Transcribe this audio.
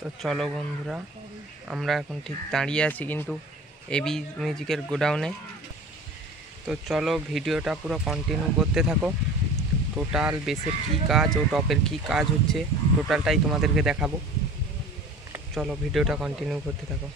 তো চলো বন্ধুরা, আমরা এখন ঠিক দাঁড়িয়ে আছি কিন্তু এবি মিউজিকের গোডাউনে। তো চলো ভিডিওটা পুরো কন্টিনিউ করতে থাকো। টোটাল বেসের কি কাজ ও টপের কি কাজ হচ্ছে টোটালটাই তোমাদেরকে দেখাবো। চলো ভিডিওটা কন্টিনিউ করতে থাকো।